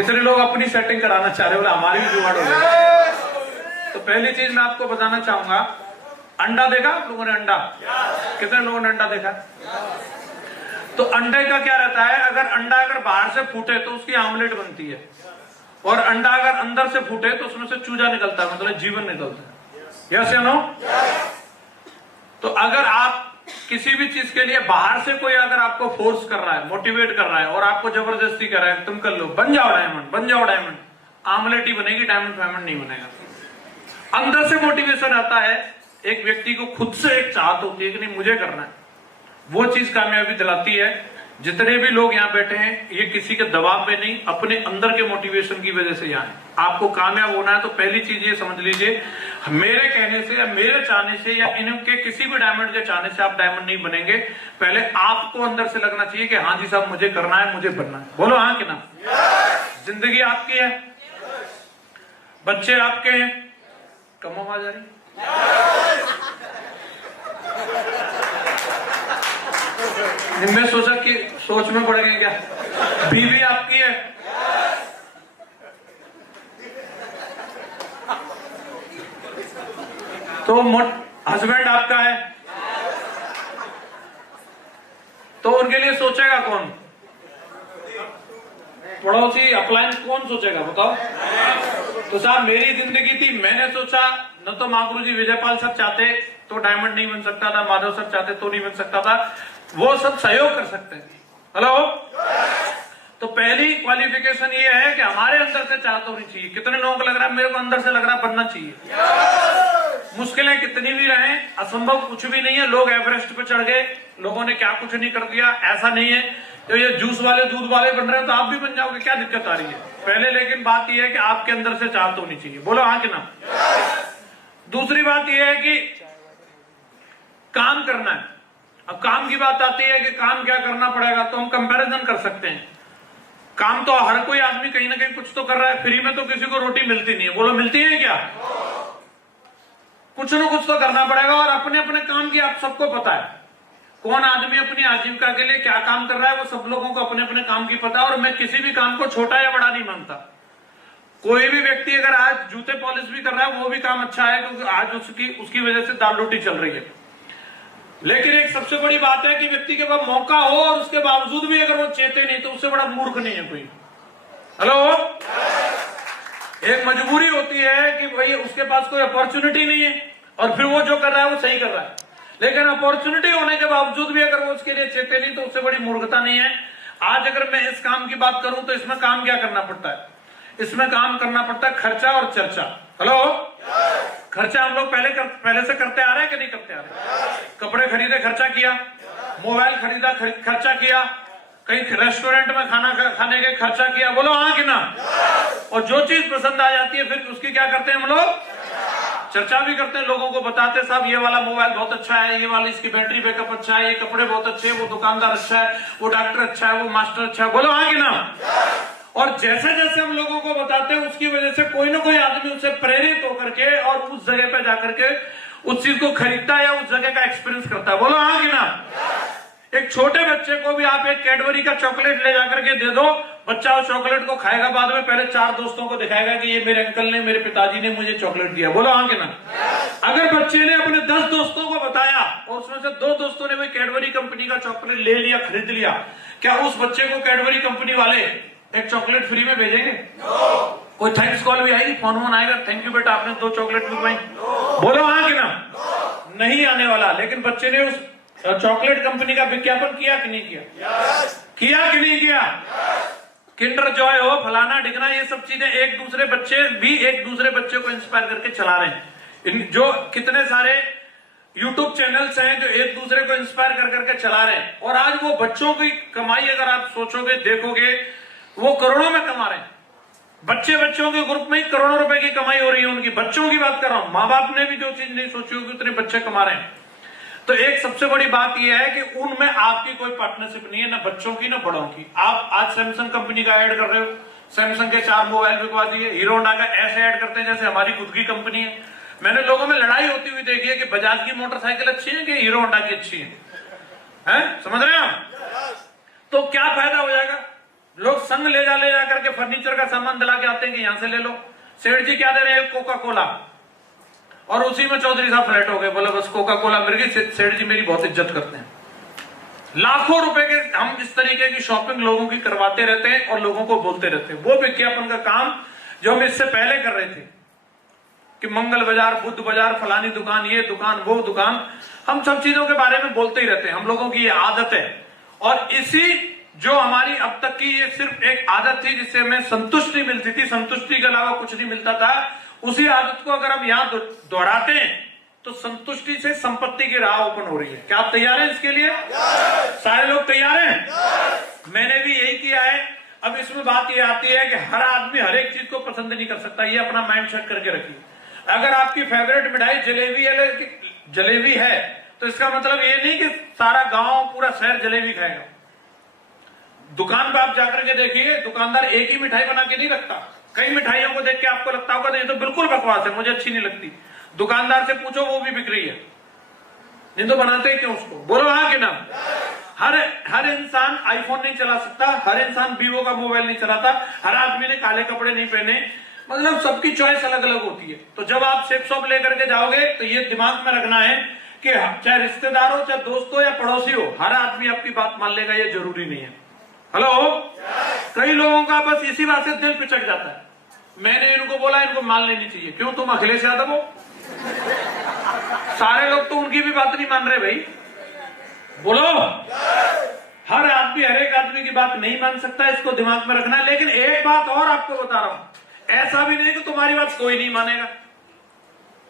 कितने लोग अपनी सेटिंग कराना चाह रहे हो, बोले हमारी भी जुगाड़ हो जाए। तो पहली चीज मैं आपको बताना चाहूंगा, अंडा देखा आप लोगों ने? अंडा कितने लोगों ने अंडा देखा? तो अंडे का क्या रहता है, अगर अंडा अगर बाहर से फूटे तो उसकी आमलेट बनती है, और अंडा अगर अंदर से फूटे तो उसमें से चूजा निकलता है, मतलब जीवन निकलता है। यस या नो? तो अगर आप किसी भी चीज के लिए बाहर से कोई अगर आपको फोर्स कर रहा है, मोटिवेट कर रहा है और आपको जबरदस्ती कर रहा है तुम कर लो, बन जाओ डायमंड, बन जाओ डायमंड, आमलेट ही बनेगी, डायमंड फायमंड नहीं बनेगा। अंदर से मोटिवेशन आता है, एक व्यक्ति को खुद से एक चाहत होती है कि नहीं मुझे करना है, वो चीज कामयाबी दिलाती है। जितने भी लोग यहाँ बैठे हैं ये किसी के दबाव में नहीं, अपने अंदर के मोटिवेशन की वजह से यहाँ है। आपको कामयाब होना है तो पहली चीज ये समझ लीजिए, मेरे कहने से या मेरे चाहने से या इनके किसी भी डायमंड के चाहने से आप डायमंड नहीं बनेंगे। पहले आपको अंदर से लगना चाहिए कि हाँ जी साहब मुझे करना है, मुझे बनना है। बोलो हाँ कि ना? जिंदगी आपकी है, बच्चे आपके हैं, कम आवाज आ रही? मैं सोचा कि सोच में पड़ गए क्या? बीवी आपकी है, तो हस्बैंड आपका है, तो उनके लिए सोचेगा कौन? पड़ोसी अपलायंस कौन सोचेगा बताओ? तो साहब मेरी जिंदगी थी, मैंने सोचा, न तो महागुरु जी विजयपाल सर चाहते तो डायमंड नहीं बन सकता था, माधव सर चाहते तो नहीं बन सकता था, वो सब सहयोग कर सकते हैं। हेलो? तो पहली क्वालिफिकेशन ये है कि हमारे अंदर से चाहत होनी चाहिए। कितने लोगों को लग रहा है मेरे को अंदर से लग रहा है बनना चाहिए? मुश्किलें कितनी भी रहें, असंभव कुछ भी नहीं है। लोग एवरेस्ट पे चढ़ गए, लोगों ने क्या कुछ नहीं कर दिया, ऐसा नहीं है। तो ये जूस वाले दूध वाले बन रहे हैं तो आप भी बन जाओगे, क्या दिक्कत आ रही है? पहले लेकिन बात यह है कि आपके अंदर से चाहत होनी चाहिए। बोलो हाँ कि ना? दूसरी बात यह है कि काम करना है। अब काम की बात आती है कि काम क्या करना पड़ेगा, तो हम कंपैरिजन कर सकते हैं। काम तो हर कोई आदमी कहीं ना कहीं कुछ तो कर रहा है, फ्री में तो किसी को रोटी मिलती नहीं है। बोलो मिलती है क्या? कुछ ना कुछ तो करना पड़ेगा, और अपने अपने काम की आप सबको पता है, कौन आदमी अपनी आजीविका के लिए क्या काम कर रहा है, वो सब लोगों को अपने अपने काम की पता है। और मैं किसी भी काम को छोटा या बड़ा नहीं मानता। कोई भी व्यक्ति अगर आज जूते पॉलिश भी कर रहा है वो भी काम अच्छा है, क्योंकि आज उसकी वजह से दाल रोटी चल रही है। लेकिन एक सबसे बड़ी बात है कि व्यक्ति के पास मौका हो और उसके बावजूद भी अगर वो चेते नहीं, तो उससे बड़ा मूर्ख नहीं है कोई। हेलो? एक मजबूरी होती है कि भाई उसके पास कोई अपॉर्चुनिटी नहीं है और फिर वो जो कर रहा है वो सही कर रहा है, लेकिन अपॉर्चुनिटी होने के बावजूद भी अगर वो उसके लिए चेते नहीं, तो उससे बड़ी मूर्खता नहीं है। आज अगर मैं इस काम की बात करूं तो इसमें काम क्या करना पड़ता है? इसमें काम करना पड़ता है खर्चा और चर्चा। हेलो? खर्चा हम लोग पहले से करते आ रहे हैं कि नहीं करते आ रहे? कपड़े खरीदे, खर्चा किया, मोबाइल खरीदा, खर्चा किया, कहीं रेस्टोरेंट में खाना खाने के खर्चा किया। बोलो हाँ कि ना? और जो चीज पसंद आ जाती है फिर उसकी क्या करते हैं हम लोग? चर्चा भी करते हैं, लोगों को बताते साहब ये वाला मोबाइल बहुत अच्छा है, ये वाली इसकी बैटरी बैकअप अच्छा है, ये कपड़े बहुत अच्छे हैं, वो दुकानदार अच्छा है, वो डॉक्टर अच्छा है, वो मास्टर अच्छा है। बोलो हाँ कि ना? और जैसे जैसे हम लोगों को बताते हैं उसकी वजह से कोई ना कोई आदमी उससे प्रेरित होकर के और उस जगह पे जाकर के उस चीज को खरीदता है या उस जगह का एक्सपीरियंस करता है। बोलो हाँ कि ना? एक छोटे बच्चे को भी आप एक कैडबरी का चॉकलेट ले जाकर के दे दो, बच्चा उस चॉकलेट को खाएगा, बाद में पहले 4 दोस्तों को दिखाएगा कि ये मेरे अंकल ने, मेरे पिताजी ने मुझे चॉकलेट दिया। बोलो हाँ कि ना? अगर बच्चे ने अपने 10 दोस्तों को बताया और उसमें से 2 दोस्तों ने भी कैडबरी कंपनी का चॉकलेट ले लिया, खरीद लिया, क्या उस बच्चे को कैडबरी कंपनी वाले एक चॉकलेट फ्री में भेजेंगे? कोई थैंक्स कॉल भी आएगी, फोन आएगा, थैंक यू बेटा आपने 2 चॉकलेट मंगवाई? बोलो हाँ कि ना? नहीं आने वाला। लेकिन बच्चे ने उस चॉकलेट कंपनी का विज्ञापन किया कि नहीं किया? किया कि नहीं किया? किंडर जॉय हो, फलाना डिगना, ये सब चीजें एक दूसरे बच्चे भी एक दूसरे बच्चे को इंस्पायर करके चला रहे हैं। जो कितने सारे यूट्यूब चैनल्स हैं जो एक दूसरे को इंस्पायर कर करके चला रहे हैं, और आज वो बच्चों की कमाई अगर आप सोचोगे, देखोगे, वो करोड़ों में कमा रहे हैं। बच्चों के ग्रुप में ही करोड़ों रुपए की कमाई हो रही है उनकी। बच्चों की बात कर रहा हूं, माँ बाप ने भी जो चीज नहीं सोची होगी उतने बच्चे कमा रहे हैं। तो एक सबसे बड़ी बात यह है कि उनमें आपकी कोई पार्टनरशिप नहीं है, ना बच्चों की ना बड़ों की। आप आज सैमसंग कंपनी का ऐड कर रहे हो, सैमसंग के 4 मोबाइल बिकवा दिए, हीरो होंडा का ऐसे ऐड करते हैं जैसे हमारी खुद की कंपनी है। मैंने लोगों में लड़ाई होती हुई देखी है कि बजाज की मोटरसाइकिल अच्छी है कि हीरो होंडा की अच्छी है? समझ रहे हैं आप? तो क्या फायदा हो जाएगा? लोग संग ले जा करके फर्नीचर का सामान दिला के आते हैं कि यहां से ले लो। सेठ जी क्या दे रहे हैं? कोका कोला, और उसी में चौधरी साहब फ्लैट हो गए, बोले बस कोका कोला मिल गई, सेठ जी मेरी बहुत इज्जत करते हैं। लाखों रुपए के हम इस तरीके की शॉपिंग लोगों की करवाते रहते हैं और लोगों को बोलते रहते हैं। वो विज्ञापन का काम जो हम इससे पहले कर रहे थे कि मंगल बाजार, बुद्ध बाजार, फलानी दुकान, ये दुकान, वो दुकान, हम सब चीजों के बारे में बोलते ही रहते हैं। हम लोगों की ये आदत है, और इसी जो हमारी अब तक की ये सिर्फ एक आदत थी जिससे हमें संतुष्टि मिलती थी, संतुष्टि के अलावा कुछ नहीं मिलता था, उसी आदत को अगर हम यहां दोहराते हैं तो संतुष्टि से संपत्ति की राह ओपन हो रही है। क्या आप तैयार हैं इसके लिए? सारे लोग तैयार हैं? मैंने भी यही किया है। अब इसमें बात ये आती है कि हर आदमी हर एक चीज को पसंद नहीं कर सकता, ये अपना माइंड सेट करके रखिए। अगर आपकी फेवरेट मिठाई जलेबी है तो इसका मतलब ये नहीं कि सारा गांव, पूरा शहर जलेबी खाएगा। दुकान पे आप जाकर के देखिए, दुकानदार एक ही मिठाई बना के नहीं रखता, कई मिठाइयों को देख के आपको लगता होगा ये तो बिल्कुल बकवास है, मुझे अच्छी नहीं लगती। दुकानदार से पूछो, वो भी बिक रही है, नहीं तो बनाते क्यों उसको? बोलो हाँ कि ना? हर इंसान आईफोन नहीं चला सकता, हर इंसान वीवो का मोबाइल नहीं चलाता, हर आदमी ने काले कपड़े नहीं पहने, मतलब सबकी चॉइस अलग अलग होती है। तो जब आप सेफ शॉप लेकर के जाओगे तो ये दिमाग में रखना है कि चाहे रिश्तेदार हो, चाहे दोस्त हो या पड़ोसी हो, हर आदमी आपकी बात मान लेगा, ये जरूरी नहीं है। हेलो, कई लोगों का बस इसी बात से दिल पिचक जाता है। मैंने इनको बोला इनको मान लेनी चाहिए, क्यों? तुम अखिलेश यादव हो? सारे लोग तो उनकी भी बात नहीं मान रहे भाई। बोलो, हर आदमी हर एक आदमी की बात नहीं मान सकता, इसको दिमाग में रखना है। लेकिन एक बात और आपको बता रहा हूं, ऐसा भी नहीं कि तुम्हारी बात कोई नहीं मानेगा।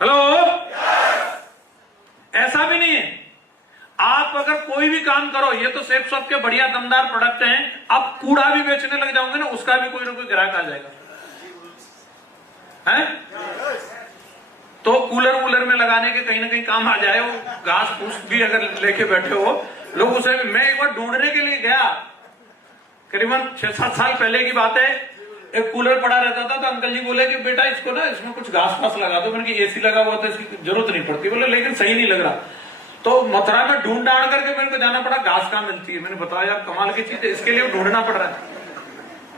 हेलो, ऐसा भी नहीं है। आप अगर कोई भी काम करो, ये तो सेफ शॉप के बढ़िया दमदार प्रोडक्ट हैं, आप कूड़ा भी बेचने लग जाओगे ना, उसका भी कोई ना कोई ग्राहक आ जाएगा, है? तो कूलर वूलर में लगाने के कहीं ना कहीं काम आ जाए, वो घास फूस भी अगर लेके बैठे हो लोग, उसे भी। मैं एक बार ढूंढने के लिए गया, करीबन 6-7 साल पहले की बात है, एक कूलर पड़ा रहता था, तो अंकल जी बोले कि बेटा इसको ना, इसमें कुछ घास फास लगा दो। मैंने कहा एसी लगा हुआ तो इसकी जरूरत नहीं पड़ती। बोले लेकिन सही नहीं लग रहा। तो मथुरा में ढूंढ ढांड करके मेरे को जाना पड़ा, घास कहाँ मिलती है। मैंने बताया यार कमाल की चीज है, इसके लिए ढूंढना पड़ रहा है।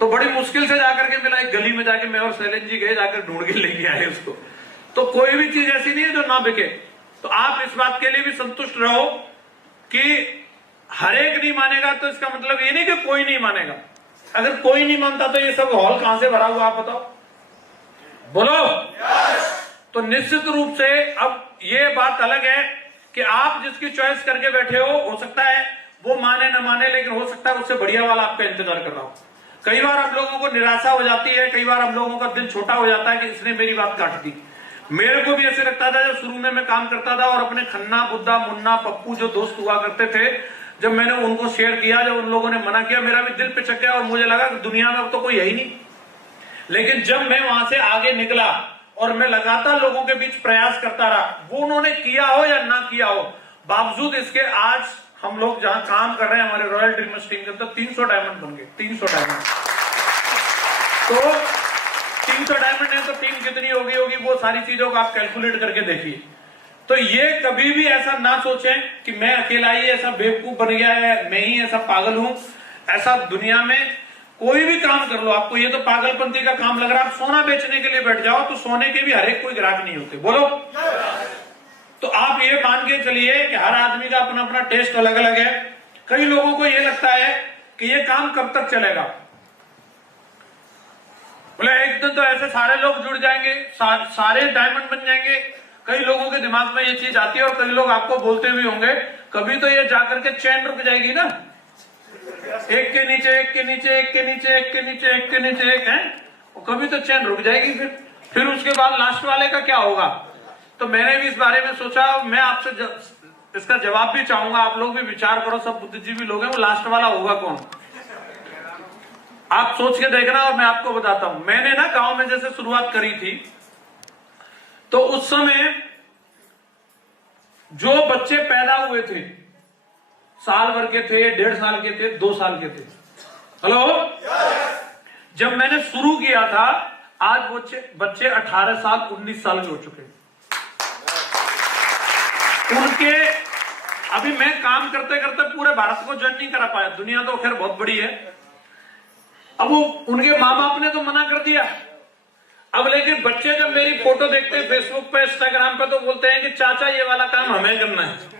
तो बड़ी मुश्किल से जाकर के मिला, एक गली में जाके मैं और शैलेंद्र जी गए, जाकर ढूंढ के लेके आए उसको। तो कोई भी चीज ऐसी नहीं है जो ना बिके। तो आप इस बात के लिए भी संतुष्ट रहो कि हर एक नहीं मानेगा, तो इसका मतलब ये नहीं कि कोई नहीं मानेगा। अगर कोई नहीं मानता तो ये सब हॉल कहां से भरा हुआ, आप बताओ? बोलो। तो निश्चित रूप से अब ये बात अलग है कि आप जिसकी चॉइस करके बैठे हो सकता है वो माने न माने, लेकिन हो सकता है उससे बढ़िया वाला आपका इंतजार कर रहा हो। कई बार आप लोगों को निराशा हो जाती है, कई बार आप लोगों का दिल छोटा हो जाता है कि इसने मेरी बात काट दी। मेरे को भी ऐसे लगता था जब शुरू में मैं काम करता था, और अपने खन्ना, बुद्धा, मुन्ना, पप्पू जो दोस्त हुआ करते थे, जब मैंने उनको शेयर किया, जब उन लोगों ने मना किया, मेरा भी दिल पिचक गया और मुझे लगा कि दुनिया में अब तो कोई है ही नहीं। लेकिन जब मैं वहां से आगे निकला और मैं लगातार लोगों के बीच प्रयास करता रहा, वो उन्होंने किया हो या ना किया हो, बावजूद इसके आज हम लोग जहां काम कर रहे हैं, हमारे रॉयल ड्रीमर्स टीम के अंदर 300 डायमंड बन गए। 300 डायमंड। तो 300 डायमंड है तो टीम कितनी होगी वो सारी चीजों को आप कैलकुलेट करके देखिए। तो ये कभी भी ऐसा ना सोचें कि मैं अकेला ही ऐसा बेवकूफ बन गया है, मैं ही ऐसा पागल हूं। ऐसा दुनिया में कोई भी काम कर लो, आपको ये तो पागलपंती का काम लग रहा है, आप सोना बेचने के लिए बैठ जाओ तो सोने के भी हर एक कोई ग्राहक नहीं होते। बोलो। तो आप ये मान के चलिए कि हर आदमी का अपना अपना टेस्ट अलग अलग है। कई लोगों को ये लगता है कि ये काम कब तक चलेगा। बोले एक दिन तो ऐसे सारे लोग जुड़ जाएंगे, सारे डायमंड बन जाएंगे। कई लोगों के दिमाग में ये चीज आती है, और कई लोग आपको बोलते भी होंगे कभी तो ये जाकर के चैन रुक जाएगी ना, एक के नीचे एक के नीचे एक के नीचे एक के नीचे एक के नीचे एक है, कभी तो चैन रुक जाएगी। फिर उसके बाद लास्ट वाले का क्या होगा? तो मैंने भी इस बारे में सोचा, मैं आपसे इसका जवाब भी चाहूंगा, आप लोग भी विचार करो, सब बुद्धिजीवी लोग हैं, वो लास्ट वाला होगा कौन? आप सोच के देखना और मैं आपको बताता हूं। मैंने ना गांव में जैसे शुरुआत करी थी, तो उस समय जो बच्चे पैदा हुए थे, साल भर के थे, 1.5 साल के थे, 2 साल के थे। हेलो, जब मैंने शुरू किया था, आज वो बच्चे 18 साल 19 साल के हो चुके। उनके अभी मैं काम करते करते पूरे भारत को ज्वाइन नहीं करा पाया, दुनिया तो खैर बहुत बड़ी है, अब वो उनके माँ बाप ने तो मना कर दिया। अब लेकिन बच्चे जब मेरी फोटो देखते हैं फेसबुक पे, इंस्टाग्राम पे, तो बोलते हैं कि चाचा ये वाला काम हमें करना है।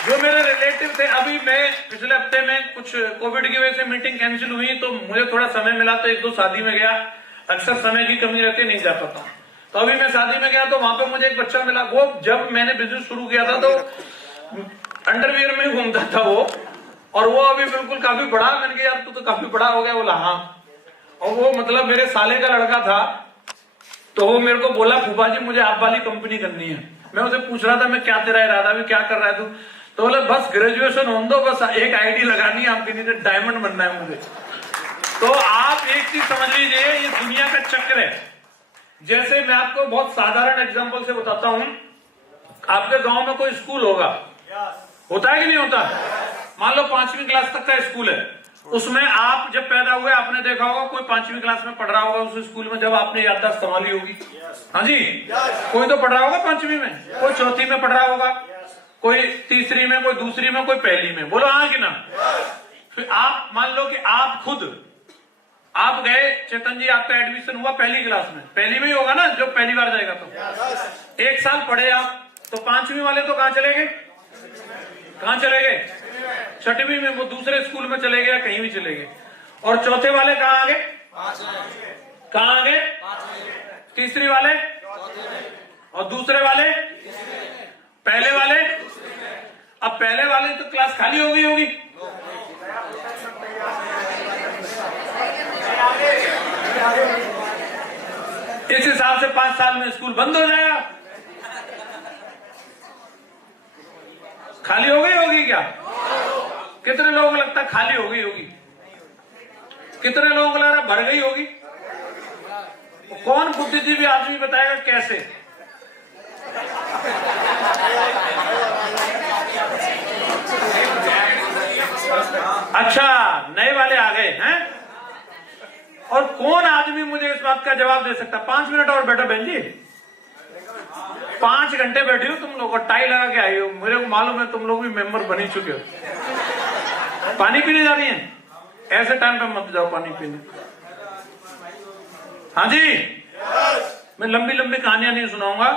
जो मेरे रिलेटिव थे, अभी मैं पिछले हफ्ते में कुछ कोविड की वजह से मीटिंग कैंसिल हुई, तो मुझे थोड़ा समय मिला तो 1-2 शादी में गया। अक्सर समय की कमी रहती नहीं जा पाता। तो अभी मैं शादी में गया तो वहां पे मुझे एक बच्चा मिला। वो जब मैंने बिजनेस शुरू किया था तो अंडरवियर में घूमता था वो, और वो अभी बिल्कुल काफी बड़ा। मैंने कहा यार तू तो काफी बड़ा हो गया। बोला हाँ। और वो मतलब मेरे साले का लड़का था। तो वो मेरे को बोला फूफा जी मुझे आप वाली कंपनी करनी है। मैं उसे पूछ रहा था मैं क्या तेरा इरादा भी क्या कर रहा है तू? तो बोले बस ग्रेजुएशन होने दो, बस एक आईडी लगानी है आपकी, नहीं डायमंड बनना है मुझे। तो आप एक चीज समझ लीजिए, ये दुनिया का चक्र है। जैसे मैं आपको बहुत साधारण एग्जांपल से बताता हूं। आपके गांव में कोई स्कूल होगा, होता है कि नहीं होता? मान लो 5वीं क्लास तक का स्कूल है। उसमें आप जब पैदा हुए आपने देखा होगा कोई 5वीं क्लास में पढ़ रहा होगा उस स्कूल में, जब आपने याददाश्त संभाली होगी। हाँ जी, कोई तो पढ़ रहा होगा 5वीं में, कोई 4थी में पढ़ रहा होगा, कोई 3री में, कोई 2री में, कोई 1ली में। बोलो हाँ कि ना? फिर आप मान लो कि आप खुद आप गए, चेतन जी आपका एडमिशन हुआ 1ली क्लास में, 1ली में ही होगा ना जो पहली बार जाएगा। तो 1 साल पढ़े आप, तो 5वीं वाले तो कहां चले गए? कहां चले गए? 6वीं में वो दूसरे स्कूल में चले गए, कहीं भी चले गए। और चौथे वाले कहां आ गए? कहां आ गए? 3री वाले, और दूसरे वाले, पहले वाले। अब पहले वाले तो क्लास खाली हो गई होगी। इस हिसाब से 5 साल में स्कूल बंद हो जाएगा। खाली हो गई होगी क्या? कितने लोगों को लगता है खाली हो गई होगी? कितने लोगों को लग रहा है भर गई होगी? कौन बुद्धिजीवी आदमी बताएगा कैसे? अच्छा, नए वाले आ गए हैं। और कौन आदमी मुझे इस बात का जवाब दे सकता? 5 मिनट और बैठो बहन जी। 5 घंटे बैठी हो तुम लोग और टाई लगा के आई हो। मेरे को मालूम है तुम लोग भी मेंबर बन ही चुके हो। पानी पीने जा रही हैं? ऐसे टाइम पे मत जाओ पानी पीने। हाँ जी, मैं लंबी लंबी कहानियां नहीं सुनाऊंगा।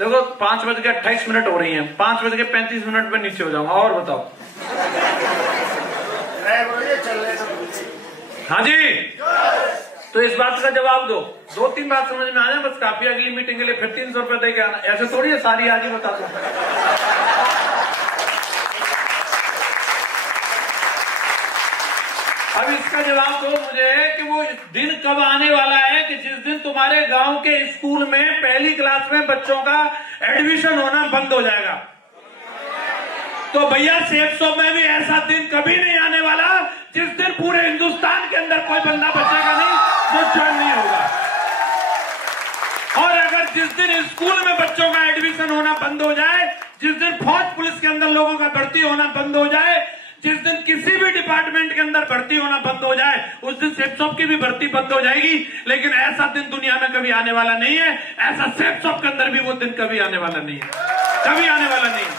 देखो 5:28 हो रही हैं, 5:35 पे नीचे हो जाऊंगा। और बताओ। हाँ जी, तो इस बात का जवाब दो। 2-3 बात समझ में आ जाए बस काफी। अगली मीटिंग के लिए फिर 300 रुपए दे के आना। ऐसे थोड़ी है सारी आज ही बता दो। अब इसका जवाब दो मुझे कि वो दिन कब आने वाला है कि जिस दिन तुम्हारे गांव के स्कूल में 1ली क्लास में बच्चों का एडमिशन होना बंद हो जाएगा। तो भैया सेफ शॉप में भी ऐसा दिन कभी नहीं आने वाला जिस दिन पूरे हिंदुस्तान के अंदर कोई बंदा बचेगा नहीं जो ज्वाइन नहीं होगा। और अगर जिस दिन स्कूल में बच्चों का एडमिशन होना बंद हो जाए, जिस दिन फौज पुलिस के अंदर लोगों का भर्ती होना बंद हो जाए, जिस दिन किसी भी डिपार्टमेंट के अंदर भर्ती होना बंद हो जाए, उस दिन सेफ शॉप की भी भर्ती बंद हो जाएगी। लेकिन ऐसा दिन दुनिया में कभी आने वाला नहीं है। ऐसा सेफ शॉप के अंदर भी वो दिन कभी आने वाला नहीं है, कभी आने वाला नहीं है।